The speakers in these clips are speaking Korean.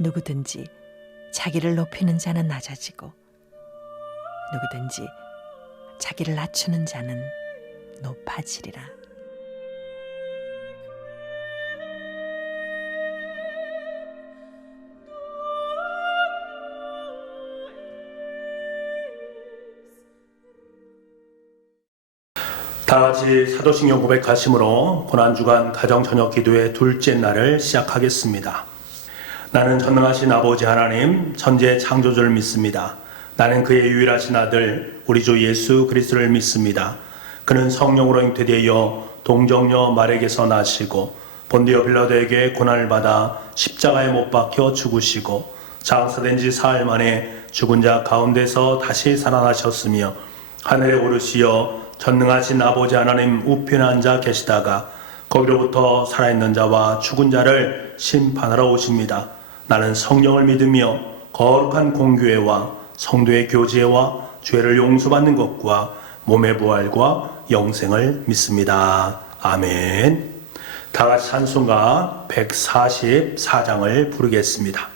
누구든지 자기를 높이는 자는 낮아지고 누구든지 자기를 낮추는 자는 높아지리라. 다같이 사도신경 고백하심으로 고난주간 가정저녁 기도의 둘째 날을 시작하겠습니다. 나는 전능하신 아버지 하나님 천지의 창조주를 믿습니다. 나는 그의 유일하신 아들 우리 주 예수 그리스도를 믿습니다. 그는 성령으로 잉태되어 동정녀 마리아에게서 나시고 본디오 빌라도에게 고난을 받아 십자가에 못 박혀 죽으시고 장사된 지 사흘 만에 죽은 자 가운데서 다시 살아나셨으며 하늘에 오르시어 전능하신 아버지 하나님 우편에 앉아 계시다가 거기로부터 살아있는 자와 죽은 자를 심판하러 오십니다. 나는 성령을 믿으며 거룩한 공교회와 성도의 교제와 죄를 용서받는 것과 몸의 부활과 영생을 믿습니다. 아멘. 다같이 찬송가 144장을 부르겠습니다.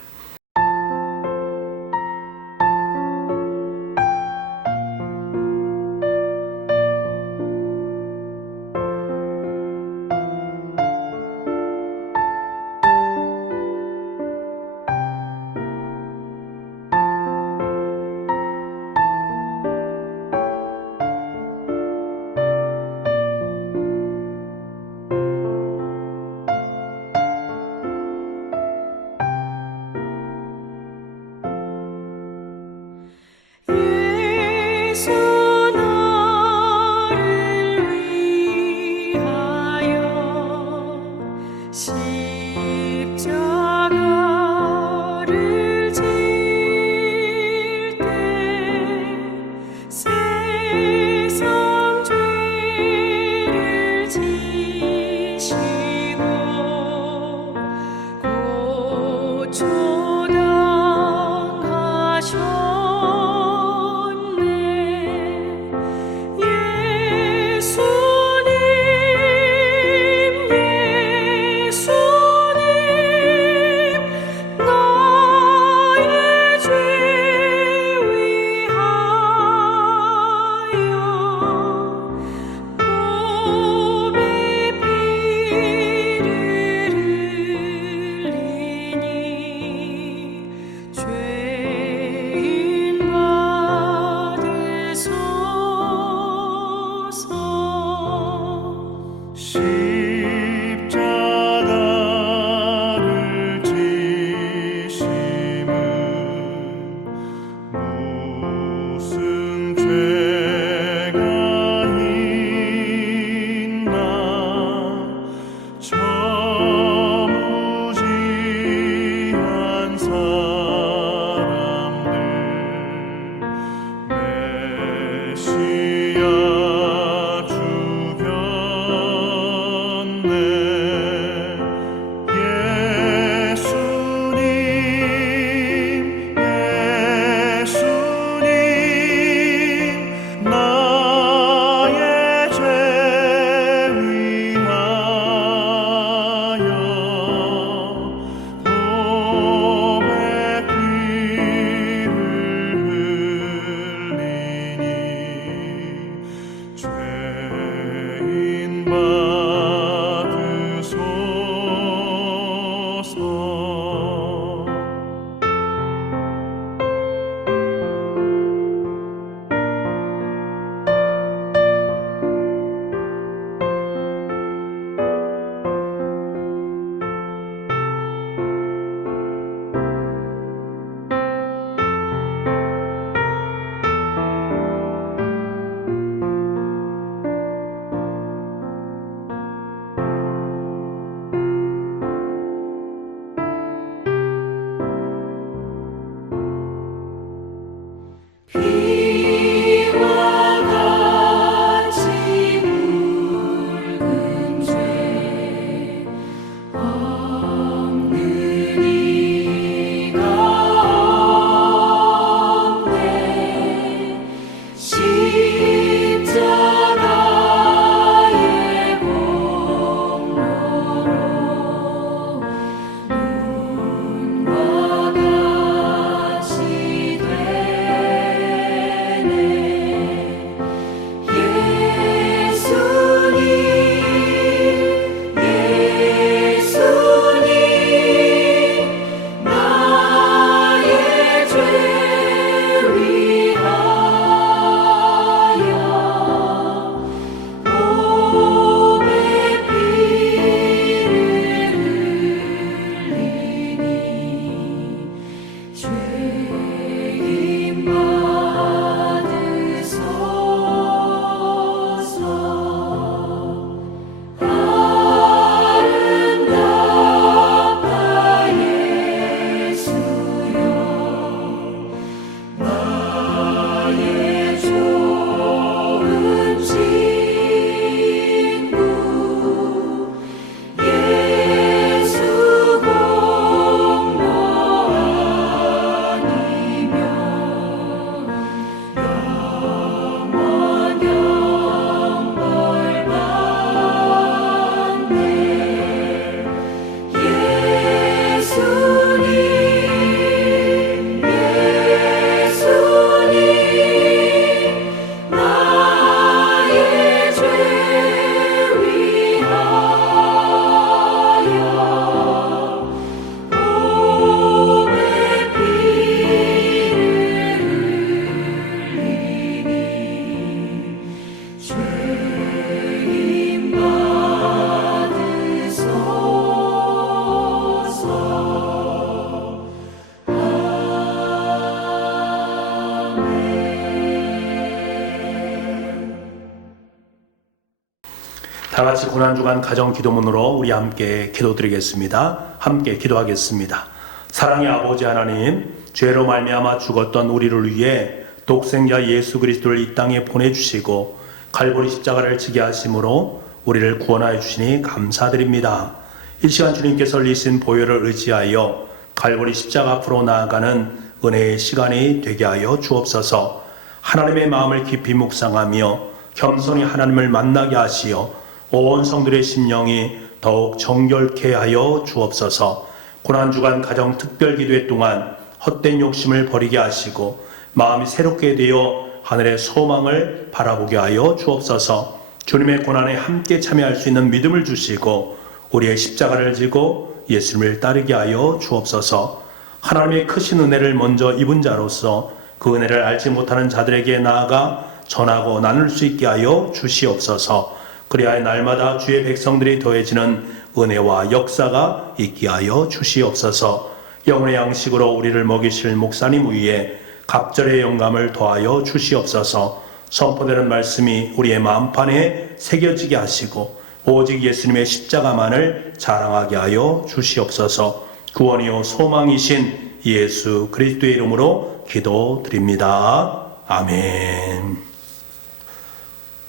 다 같이 고난주간 가정기도문으로 우리 함께 기도드리겠습니다. 함께 기도하겠습니다. 사랑의 아버지 하나님, 죄로 말미암아 죽었던 우리를 위해 독생자 예수 그리스도를 이 땅에 보내주시고 갈보리 십자가를 지게 하심으로 우리를 구원하여 주시니 감사드립니다. 이 시간 주님께서 흘리신 보혈을 의지하여 갈보리 십자가 앞으로 나아가는 은혜의 시간이 되게 하여 주옵소서. 하나님의 마음을 깊이 묵상하며 겸손히 하나님을 만나게 하시어 온 성들의 심령이 더욱 정결케 하여 주옵소서. 고난주간 가정 특별기도회 동안 헛된 욕심을 버리게 하시고 마음이 새롭게 되어 하늘의 소망을 바라보게 하여 주옵소서. 주님의 고난에 함께 참여할 수 있는 믿음을 주시고 우리의 십자가를 지고 예수님을 따르게 하여 주옵소서. 하나님의 크신 은혜를 먼저 입은 자로서 그 은혜를 알지 못하는 자들에게 나아가 전하고 나눌 수 있게 하여 주시옵소서. 그리하여 날마다 주의 백성들이 더해지는 은혜와 역사가 있게 하여 주시옵소서. 영혼의 양식으로 우리를 먹이실 목사님 위에 갑절의 영감을 더하여 주시옵소서. 선포되는 말씀이 우리의 마음판에 새겨지게 하시고 오직 예수님의 십자가만을 자랑하게 하여 주시옵소서. 구원이요 소망이신 예수 그리스도의 이름으로 기도드립니다. 아멘.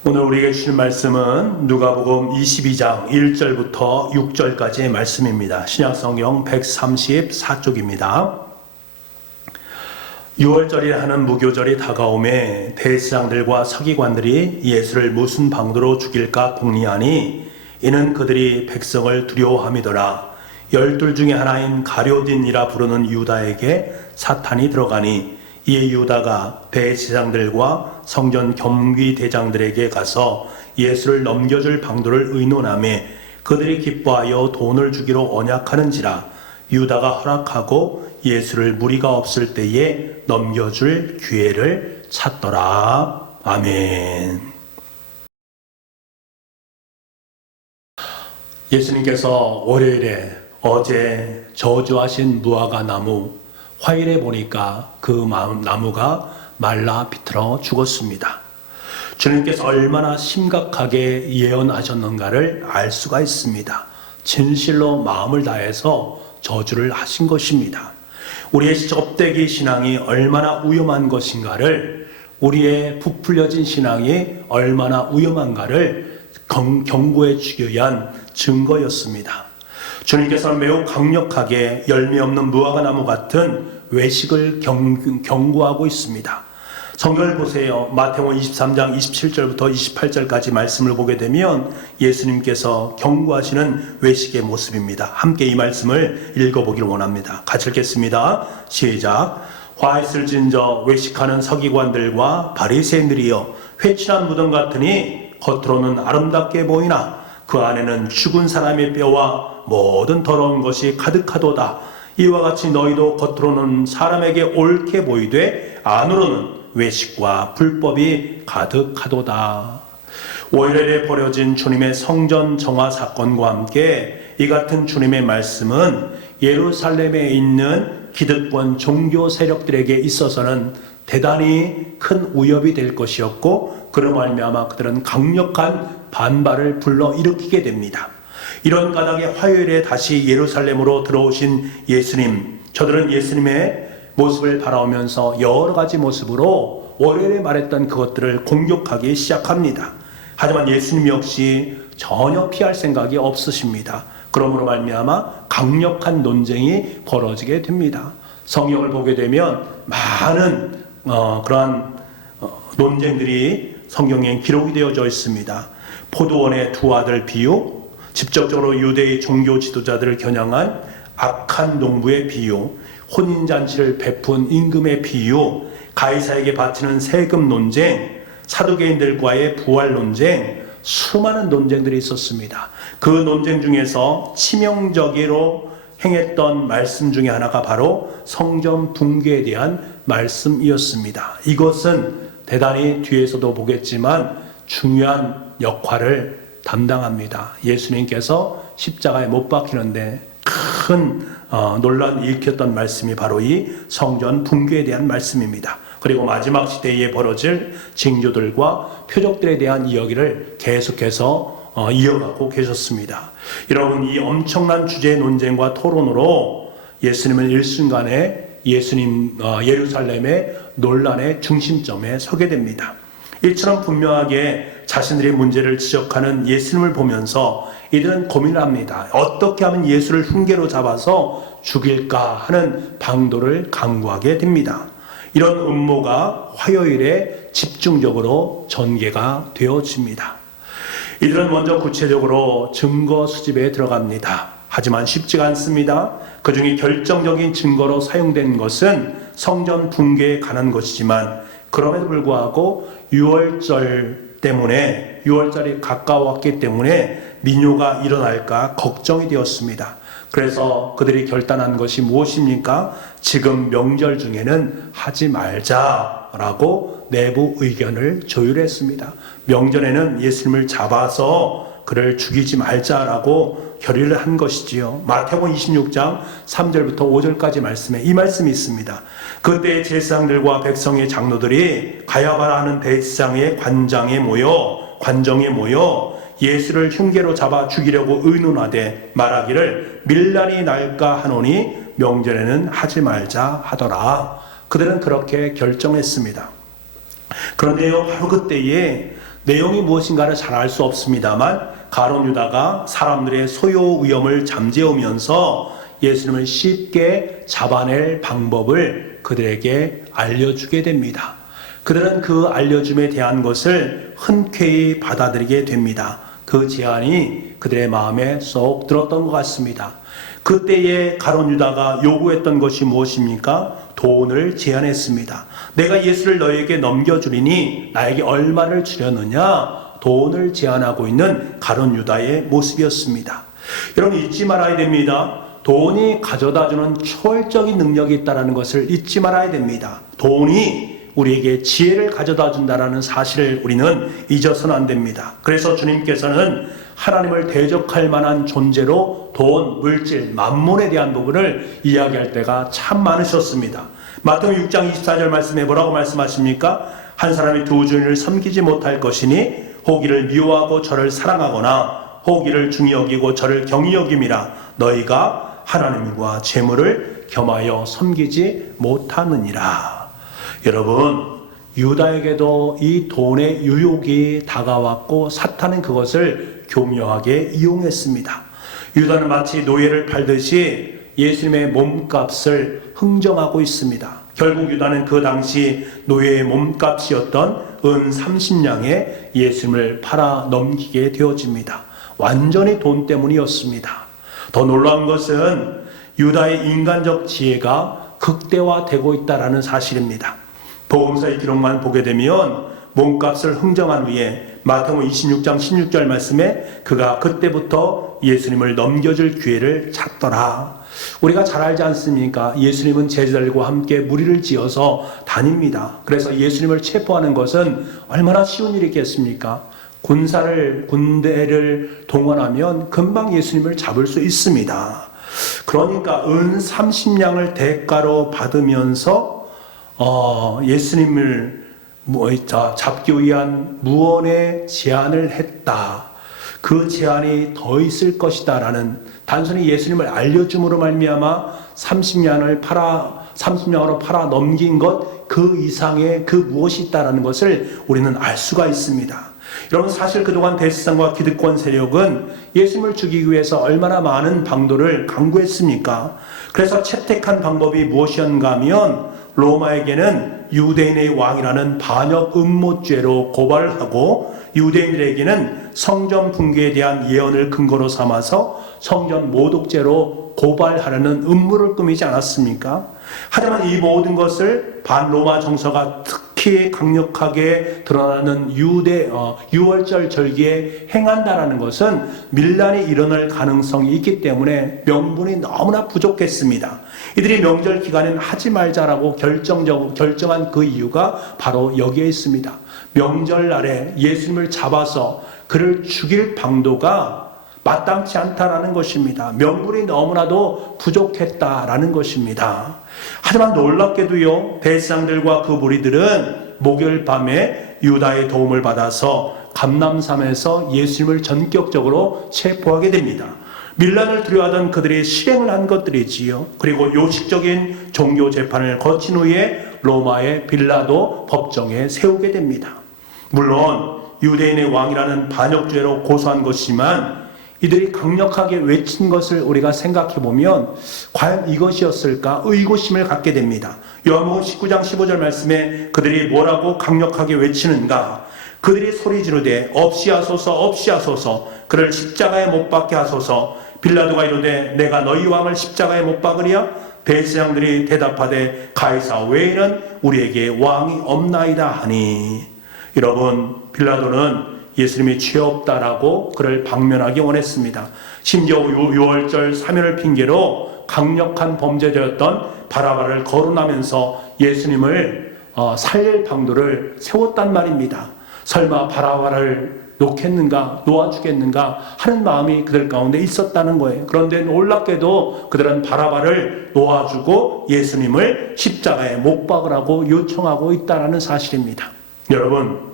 오늘 우리에게 주신 말씀은 누가복음 22장 1절부터 6절까지의 말씀입니다. 신약성경 134쪽입니다. 6월절이라 하는 무교절이 다가오매 대제사장들과 서기관들이 예수를 무슨 방도로 죽일까 궁리하니 이는 그들이 백성을 두려워함이더라. 12 중에 하나인 가룟딘이라 부르는 유다에게 사탄이 들어가니 이에 유다가 대제사장들과 성전 경비대장들에게 가서 예수를 넘겨줄 방도를 의논하매 그들이 기뻐하여 돈을 주기로 언약하는지라. 유다가 허락하고 예수를 무리가 없을 때에 넘겨줄 기회를 찾더라. 아멘. 예수님께서 월요일에 어제 저주하신 무화과 나무 화요일에 보니까 그 나무가 말라 비틀어 죽었습니다. 주님께서 얼마나 심각하게 예언하셨는가를 알 수가 있습니다. 진실로 마음을 다해서 저주를 하신 것입니다. 우리의 껍데기 신앙이 얼마나 위험한 것인가를, 우리의 부풀려진 신앙이 얼마나 위험한가를 경고해 주기 위한 증거였습니다. 주님께서는 매우 강력하게 열매 없는 무화과 나무 같은 외식을 경고하고 있습니다. 성경을 보세요. 마태복음 23장 27절부터 28절까지 말씀을 보게 되면 예수님께서 경고하시는 외식의 모습입니다. 함께 이 말씀을 읽어보기를 원합니다. 같이 읽겠습니다. 시작. 화 있을진저 외식하는 서기관들과 바리새인들이여, 회칠한 무덤 같으니 겉으로는 아름답게 보이나 그 안에는 죽은 사람의 뼈와 모든 더러운 것이 가득하도다. 이와 같이 너희도 겉으로는 사람에게 옳게 보이되 안으로는 외식과 불법이 가득하도다. 월요일에 벌어진 주님의 성전 정화 사건과 함께 이 같은 주님의 말씀은 예루살렘에 있는 기득권 종교 세력들에게 있어서는 대단히 큰 위협이 될 것이었고, 그로 말미암아 그들은 강력한 반발을 불러일으키게 됩니다. 이런 까닭에 화요일에 다시 예루살렘으로 들어오신 예수님, 저들은 예수님의 모습을 바라보면서 여러 가지 모습으로 월요일에 말했던 그것들을 공격하기 시작합니다. 하지만 예수님 역시 전혀 피할 생각이 없으십니다. 그러므로 말미암아 강력한 논쟁이 벌어지게 됩니다. 성경을 보게 되면 많은 그러한 논쟁들이 성경에 기록이 되어져 있습니다. 포도원의 두 아들 비유, 직접적으로 유대의 종교 지도자들을 겨냥한 악한 농부의 비유, 혼인잔치를 베푼 임금의 비유, 가이사에게 바치는 세금 논쟁, 사두개인들과의 부활 논쟁, 수많은 논쟁들이 있었습니다. 그 논쟁 중에서 치명적으로 행했던 말씀 중에 하나가 바로 성전 붕괴에 대한 말씀이었습니다. 이것은 대단히 뒤에서도 보겠지만 중요한 역할을 담당합니다. 예수님께서 십자가에 못 박히는데 큰 논란이 일으켰던 말씀이 바로 이 성전 붕괴에 대한 말씀입니다. 그리고 마지막 시대에 벌어질 징조들과 표적들에 대한 이야기를 계속해서 이어가고 계셨습니다. 여러분, 이 엄청난 주제의 논쟁과 토론으로 예수님은 일순간에 예루살렘의 논란의 중심점에 서게 됩니다. 이처럼 분명하게 자신들의 문제를 지적하는 예수님을 보면서 이들은 고민을 합니다. 어떻게 하면 예수를 흉계로 잡아서 죽일까 하는 방도를 강구하게 됩니다. 이런 음모가 화요일에 집중적으로 전개가 되어집니다. 이들은 먼저 구체적으로 증거 수집에 들어갑니다. 하지만 쉽지가 않습니다. 그 중에 결정적인 증거로 사용된 것은 성전 붕괴에 관한 것이지만 그럼에도 불구하고 6월절이 가까웠기 때문에 민요가 일어날까 걱정이 되었습니다. 그래서 그들이 결단한 것이 무엇입니까? 지금 명절 중에는 하지 말자라고 내부 의견을 조율했습니다. 명절에는 예수님을 잡아서 그를 죽이지 말자라고 결의를 한 것이지요. 마태복음 26장 3절부터 5절까지 말씀에 이 말씀이 있습니다. 그때 제사장들과 백성의 장로들이 가야바라 하는 대제사장의 관정에 모여 예수를 흉계로 잡아 죽이려고 의논하되 말하기를 밀날이 날까 하노니 명절에는 하지 말자 하더라. 그들은 그렇게 결정했습니다. 그런데요, 바로 그때에 내용이 무엇인가를 잘 알 수 없습니다만 가룟 유다가 사람들의 소요 위험을 잠재우면서 예수님을 쉽게 잡아낼 방법을 그들에게 알려주게 됩니다. 그들은 그 알려줌에 대한 것을 흔쾌히 받아들이게 됩니다. 그 제안이 그들의 마음에 쏙 들었던 것 같습니다. 그때에 가룟 유다가 요구했던 것이 무엇입니까? 돈을 제안했습니다. 내가 예수를 너에게 넘겨주리니 나에게 얼마를 주려느냐? 돈을 제안하고 있는 가룟 유다의 모습이었습니다. 여러분, 잊지 말아야 됩니다. 돈이 가져다주는 초월적인 능력이 있다는 것을 잊지 말아야 됩니다. 돈이 우리에게 지혜를 가져다 준다는 사실을 우리는 잊어서는 안 됩니다. 그래서 주님께서는 하나님을 대적할 만한 존재로 돈, 물질, 만몬에 대한 부분을 이야기할 때가 참 많으셨습니다. 마태복음 6장 24절 말씀에 뭐라고 말씀하십니까? 한 사람이 두 주인을 섬기지 못할 것이니 혹이를 미워하고 저를 사랑하거나 혹이를 중히 여기고 저를 경히 여김이라. 너희가 하나님과 재물을 겸하여 섬기지 못하느니라. 여러분, 유다에게도 이 돈의 유혹이 다가왔고 사탄은 그것을 교묘하게 이용했습니다. 유다는 마치 노예를 팔듯이 예수님의 몸값을 흥정하고 있습니다. 결국 유다는 그 당시 노예의 몸값이었던 은 30냥에 예수님을 팔아 넘기게 되어집니다. 완전히 돈 때문이었습니다. 더 놀라운 것은 유다의 인간적 지혜가 극대화되고 있다는 사실입니다. 복음서의 기록만 보게 되면 몸값을 흥정한 후에 마태복음 26장 16절 말씀에 그가 그때부터 예수님을 넘겨줄 기회를 찾더라. 우리가 잘 알지 않습니까? 예수님은 제자들과 함께 무리를 지어서 다닙니다. 그래서 예수님을 체포하는 것은 얼마나 쉬운 일이겠습니까? 군대를 동원하면 금방 예수님을 잡을 수 있습니다. 그러니까 은 30냥을 대가로 받으면서 예수님을 잡기 위한 무언의 제안을 했다. 그 제안이 더 있을 것이다 라는, 단순히 예수님을 알려줌으로 말미암아 30냥으로 팔아 넘긴 것 그 이상의 그 무엇이 있다라는 것을 우리는 알 수가 있습니다. 여러분, 사실 그동안 대제사장과 기득권 세력은 예수님을 죽이기 위해서 얼마나 많은 방도를 강구했습니까? 그래서 채택한 방법이 무엇이었는가 하면 로마에게는 유대인의 왕이라는 반역 음모죄로 고발을 하고 유대인들에게는 성전 붕괴에 대한 예언을 근거로 삼아서 성전 모독죄로 고발하려는 음모를 꾸미지 않았습니까? 하지만 이 모든 것을 반로마 정서가 특히 강력하게 드러나는 유월절 절기에 행한다라는 것은 밀란이 일어날 가능성이 있기 때문에 명분이 너무나 부족했습니다. 이들이 명절 기간에는 하지 말자라고 결정한 그 이유가 바로 여기에 있습니다. 명절날에 예수님을 잡아서 그를 죽일 방도가 마땅치 않다라는 것입니다. 명분이 너무나도 부족했다라는 것입니다. 하지만 놀랍게도요, 대제사장들과 그 무리들은 목요일 밤에 유다의 도움을 받아서 감람산에서 예수님을 전격적으로 체포하게 됩니다. 밀란을 두려워하던 그들이 실행을 한 것들이지요. 그리고 요식적인 종교 재판을 거친 후에 로마의 빌라도 법정에 세우게 됩니다. 물론 유대인의 왕이라는 반역죄로 고소한 것이지만 이들이 강력하게 외친 것을 우리가 생각해 보면 과연 이것이었을까 의구심을 갖게 됩니다. 요한복음 19장 15절 말씀에 그들이 뭐라고 강력하게 외치는가? 그들이 소리 지르되 없이 하소서 없이 하소서 그를 십자가에 못 박게 하소서. 빌라도가 이르되 내가 너희 왕을 십자가에 못 박으랴? 대제사장들이 대답하되 가이사 외에는 우리에게 왕이 없나이다 하니. 여러분, 빌라도는 예수님이 죄 없다라고 그를 방면하기 원했습니다. 심지어 6월절 사면을 핑계로 강력한 범죄자였던 바라바를 거론하면서 예수님을 살릴 방도를 세웠단 말입니다. 설마 바라바를 놓겠는가, 놓아주겠는가 하는 마음이 그들 가운데 있었다는 거예요. 그런데 놀랍게도 그들은 바라바를 놓아주고 예수님을 십자가에 못 박으라고 요청하고 있다는 사실입니다. 여러분,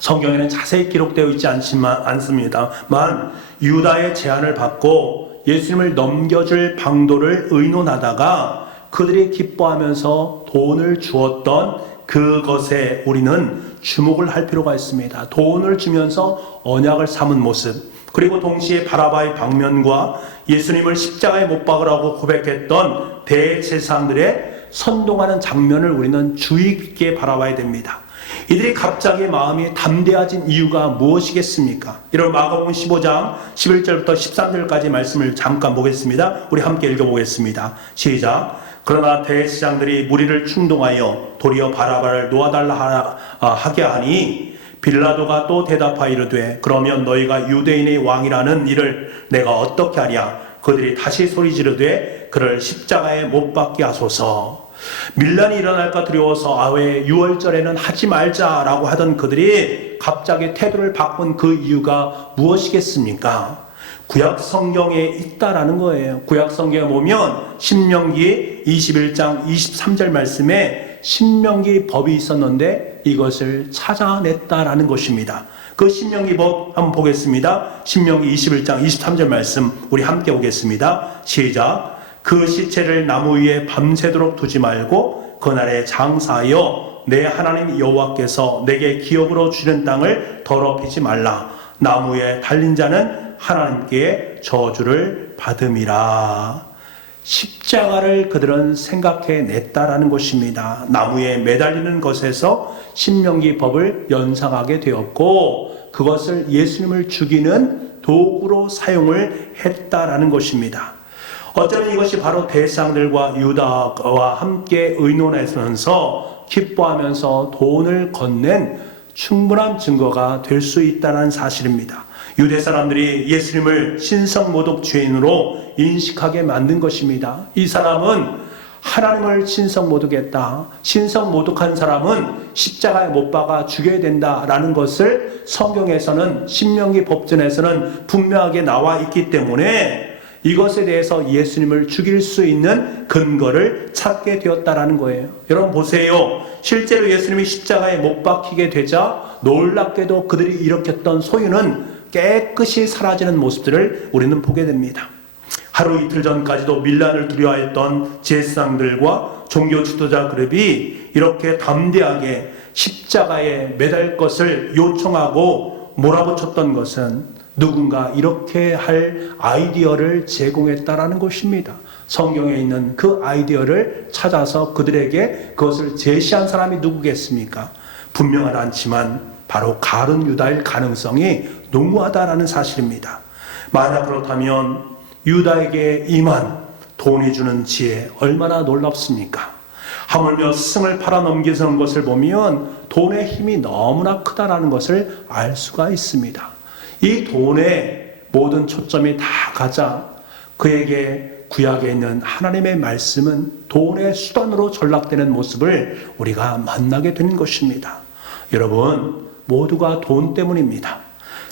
성경에는 자세히 기록되어 있지 않습니다만 유다의 제안을 받고 예수님을 넘겨줄 방도를 의논하다가 그들이 기뻐하면서 돈을 주었던 그것에 우리는 주목을 할 필요가 있습니다. 돈을 주면서 언약을 삼은 모습, 그리고 동시에 바라바의 방면과 예수님을 십자가에 못 박으라고 고백했던 대제사장들의 선동하는 장면을 우리는 주의 깊게 바라봐야 됩니다. 이들이 갑자기 마음이 담대해진 이유가 무엇이겠습니까? 이런 마가복음 15장 11절부터 13절까지 말씀을 잠깐 보겠습니다. 우리 함께 읽어보겠습니다. 시작. 그러나 대제사장들이 무리를 충동하여 도리어 바라바를 놓아달라 하게 하니 빌라도가 또 대답하여 이르되 그러면 너희가 유대인의 왕이라는 일을 내가 어떻게 하랴? 그들이 다시 소리 지르되 그를 십자가에 못 박게 하소서. 밀란이 일어날까 두려워서 왜 6월절에는 하지 말자라고 하던 그들이 갑자기 태도를 바꾼 그 이유가 무엇이겠습니까? 구약 성경에 있다라는 거예요. 구약 성경에 보면 신명기 21장 23절 말씀에 신명기 법이 있었는데 이것을 찾아냈다라는 것입니다. 그 신명기 법 한번 보겠습니다. 신명기 21장 23절 말씀 우리 함께 보겠습니다. 시작. 그 시체를 나무 위에 밤새도록 두지 말고 그날에 장사하여 내 하나님 여호와께서 내게 기업으로 주는 땅을 더럽히지 말라. 나무에 달린 자는 하나님께 저주를 받음이라. 십자가를 그들은 생각해 냈다라는 것입니다. 나무에 매달리는 것에서 신명기 법을 연상하게 되었고 그것을 예수님을 죽이는 도구로 사용을 했다라는 것입니다. 어쩌면 이것이 바로 대제사장들과 유다와 함께 의논하면서 기뻐하면서 돈을 건넨 충분한 증거가 될 수 있다는 사실입니다. 유대 사람들이 예수님을 신성모독 죄인으로 인식하게 만든 것입니다. 이 사람은 하나님을 신성모독했다. 신성모독한 사람은 십자가에 못 박아 죽여야 된다라는 것을 성경에서는 신명기 법전에서는 분명하게 나와 있기 때문에 이것에 대해서 예수님을 죽일 수 있는 근거를 찾게 되었다라는 거예요. 여러분 보세요. 실제로 예수님이 십자가에 못 박히게 되자 놀랍게도 그들이 일으켰던 소유는 깨끗이 사라지는 모습들을 우리는 보게 됩니다. 하루 이틀 전까지도 밀란을 두려워했던 제사장들과 종교 지도자 그룹이 이렇게 담대하게 십자가에 매달 것을 요청하고 몰아붙였던 것은 누군가 이렇게 할 아이디어를 제공했다라는 것입니다. 성경에 있는 그 아이디어를 찾아서 그들에게 그것을 제시한 사람이 누구겠습니까? 분명하지 않지만 바로 가룟 유다일 가능성이 농후하다라는 사실입니다. 만약 그렇다면 유다에게 임한 돈이 주는 지혜 얼마나 놀랍습니까? 하물며 스승을 팔아 넘기는 것을 보면 돈의 힘이 너무나 크다라는 것을 알 수가 있습니다. 이 돈에 모든 초점이 다 가자 그에게 구약에 있는 하나님의 말씀은 돈의 수단으로 전락되는 모습을 우리가 만나게 되는 것입니다. 여러분, 모두가 돈 때문입니다.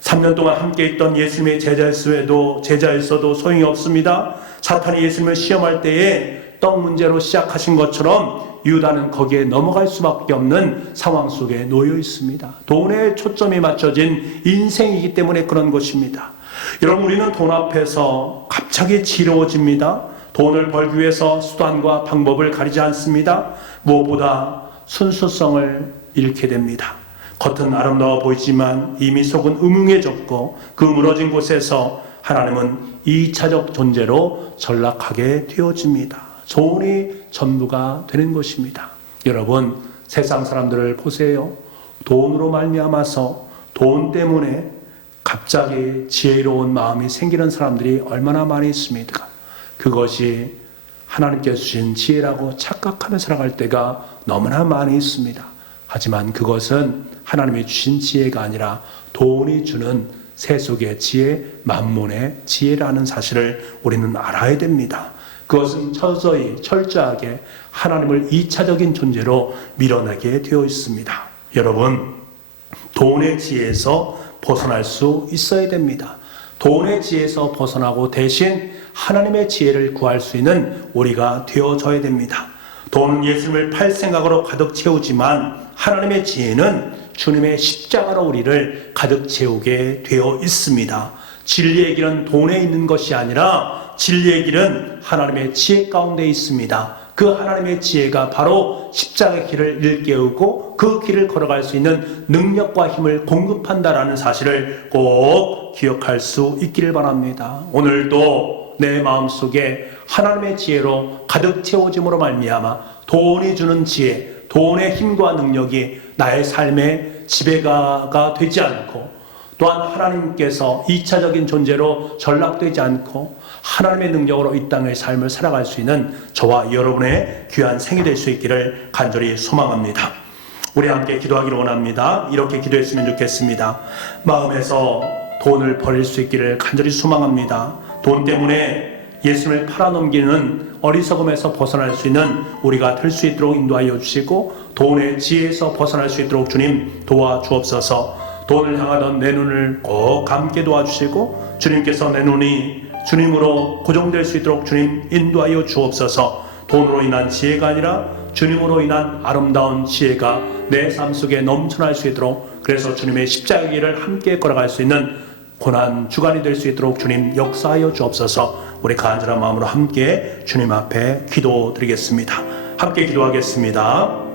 3년 동안 함께 있던 예수님의 제자였어도 소용이 없습니다. 사탄이 예수님을 시험할 때에 떡 문제로 시작하신 것처럼 유다는 거기에 넘어갈 수밖에 없는 상황 속에 놓여 있습니다. 돈에 초점이 맞춰진 인생이기 때문에 그런 것입니다. 여러분, 우리는 돈 앞에서 갑자기 지러워집니다. 돈을 벌기 위해서 수단과 방법을 가리지 않습니다. 무엇보다 순수성을 잃게 됩니다. 겉은 아름다워 보이지만 이미 속은 음흉해졌고, 그 무너진 곳에서 하나님은 2차적 존재로 전락하게 되어집니다. 돈이 전부가 되는 것입니다. 여러분, 세상 사람들을 보세요. 돈으로 말미암아서 돈 때문에 갑자기 지혜로운 마음이 생기는 사람들이 얼마나 많이 있습니까? 그것이 하나님께서 주신 지혜라고 착각하며 살아갈 때가 너무나 많이 있습니다. 하지만 그것은 하나님이 주신 지혜가 아니라 돈이 주는 세속의 지혜, 만몬의 지혜라는 사실을 우리는 알아야 됩니다. 그것은 철저하게 하나님을 2차적인 존재로 밀어내게 되어 있습니다. 여러분, 돈의 지혜에서 벗어날 수 있어야 됩니다. 돈의 지혜에서 벗어나고 대신 하나님의 지혜를 구할 수 있는 우리가 되어져야 됩니다. 돈은 예수님을 팔 생각으로 가득 채우지만 하나님의 지혜는 주님의 십자가로 우리를 가득 채우게 되어 있습니다. 진리의 길은 돈에 있는 것이 아니라 진리의 길은 하나님의 지혜 가운데 있습니다. 그 하나님의 지혜가 바로 십자가의 길을 일깨우고 그 길을 걸어갈 수 있는 능력과 힘을 공급한다라는 사실을 꼭 기억할 수 있기를 바랍니다. 오늘도 내 마음속에 하나님의 지혜로 가득 채워짐으로 말미암아 돈이 주는 지혜, 돈의 힘과 능력이 나의 삶의 지배가가 되지 않고, 또한 하나님께서 2차적인 존재로 전락되지 않고 하나님의 능력으로 이 땅의 삶을 살아갈 수 있는 저와 여러분의 귀한 생이 될 수 있기를 간절히 소망합니다. 우리 함께 기도하기를 원합니다. 이렇게 기도했으면 좋겠습니다. 마음에서 돈을 버릴 수 있기를 간절히 소망합니다. 돈 때문에 예수님을 팔아넘기는 어리석음에서 벗어날 수 있는 우리가 될 수 있도록 인도하여 주시고, 돈의 지혜에서 벗어날 수 있도록 주님 도와주옵소서. 돈을 향하던 내 눈을 꼭 감게 도와주시고, 주님께서 내 눈이 주님으로 고정될 수 있도록 주님 인도하여 주옵소서. 돈으로 인한 지혜가 아니라 주님으로 인한 아름다운 지혜가 내 삶 속에 넘쳐날 수 있도록, 그래서 주님의 십자가의 길을 함께 걸어갈 수 있는 고난 주간이 될 수 있도록 주님 역사하여 주옵소서. 우리 간절한 마음으로 함께 주님 앞에 기도드리겠습니다. 함께 기도하겠습니다.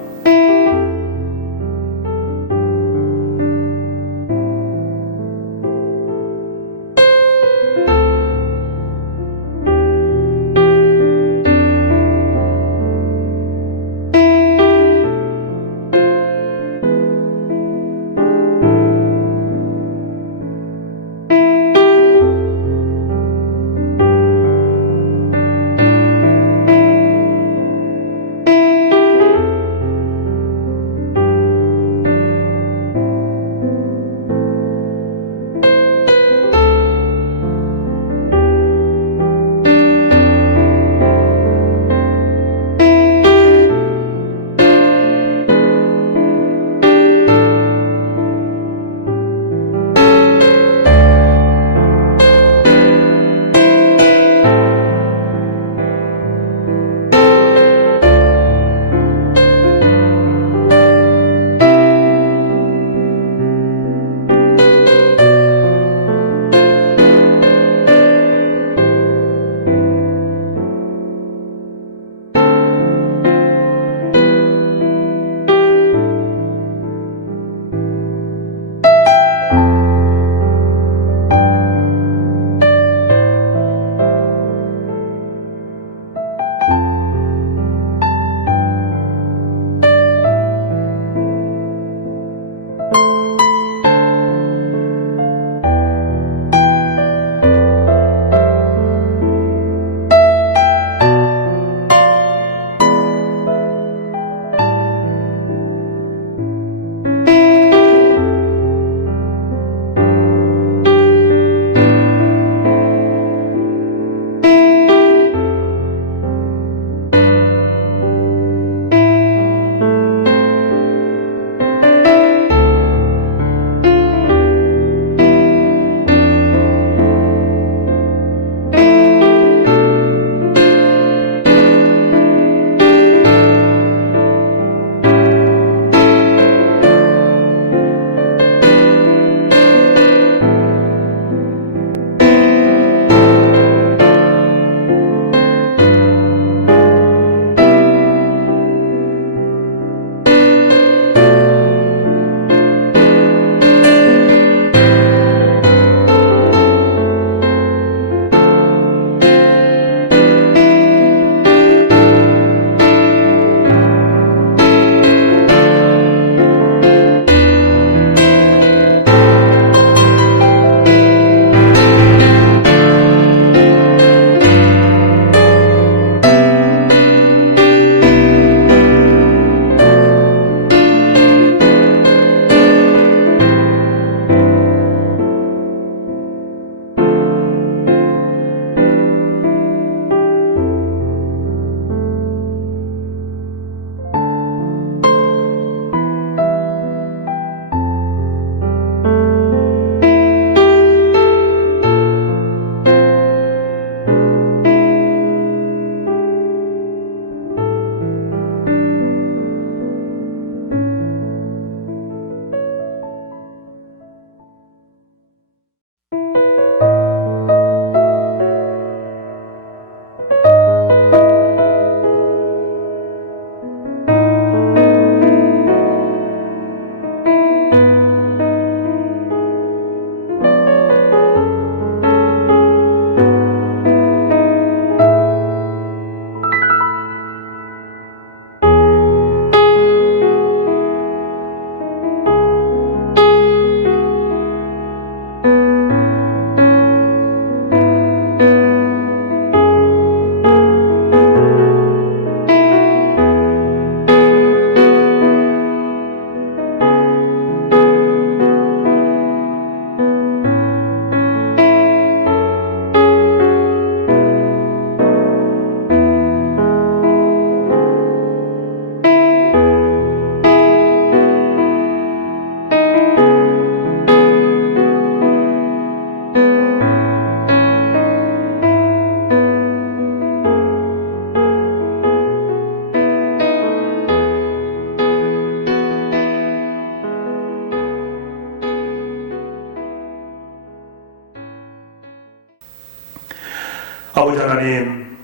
아버지 하나님,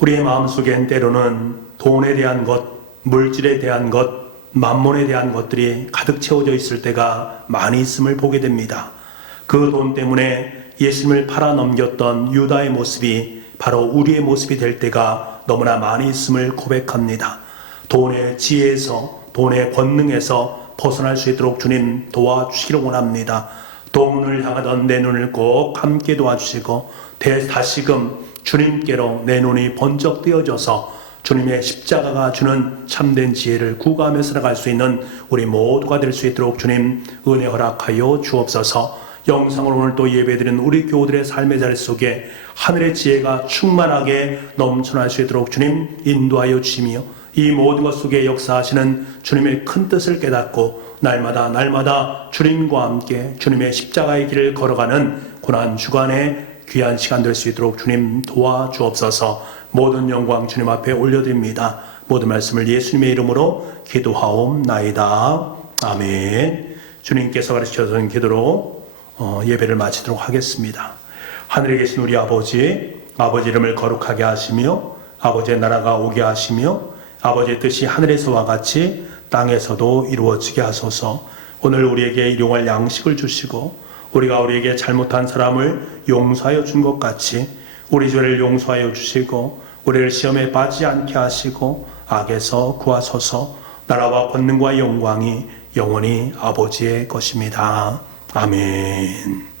우리의 마음속엔 때로는 돈에 대한 것, 물질에 대한 것, 만몬에 대한 것들이 가득 채워져 있을 때가 많이 있음을 보게 됩니다. 그 돈 때문에 예수님을 팔아 넘겼던 유다의 모습이 바로 우리의 모습이 될 때가 너무나 많이 있음을 고백합니다. 돈의 지혜에서, 돈의 권능에서 벗어날 수 있도록 주님 도와주시기를 원합니다. 돈을 향하던 내 눈을 꼭 함께 도와주시고 다시금 주님께로 내 눈이 번쩍 뜨여져서 주님의 십자가가 주는 참된 지혜를 구가하며 살아갈 수 있는 우리 모두가 될 수 있도록 주님 은혜 허락하여 주옵소서. 영상을 오늘 또 예배드리는 우리 교우들의 삶의 자리 속에 하늘의 지혜가 충만하게 넘쳐날 수 있도록 주님 인도하여 주시며 이 모든 것 속에 역사하시는 주님의 큰 뜻을 깨닫고 날마다 주님과 함께 주님의 십자가의 길을 걸어가는 고난주간의 귀한 시간 될 수 있도록 주님 도와주옵소서. 모든 영광 주님 앞에 올려드립니다. 모든 말씀을 예수님의 이름으로 기도하옵나이다. 아멘. 주님께서 가르쳐준 기도로 예배를 마치도록 하겠습니다. 하늘에 계신 우리 아버지 이름을 거룩하게 하시며 아버지의 나라가 오게 하시며 아버지의 뜻이 하늘에서와 같이 땅에서도 이루어지게 하소서. 오늘 우리에게 일용할 양식을 주시고 우리가 우리에게 잘못한 사람을 용서하여 준 것 같이 우리 죄를 용서하여 주시고 우리를 시험에 빠지지 않게 하시고 악에서 구하소서. 나라와 권능과 영광이 영원히 아버지의 것입니다. 아멘.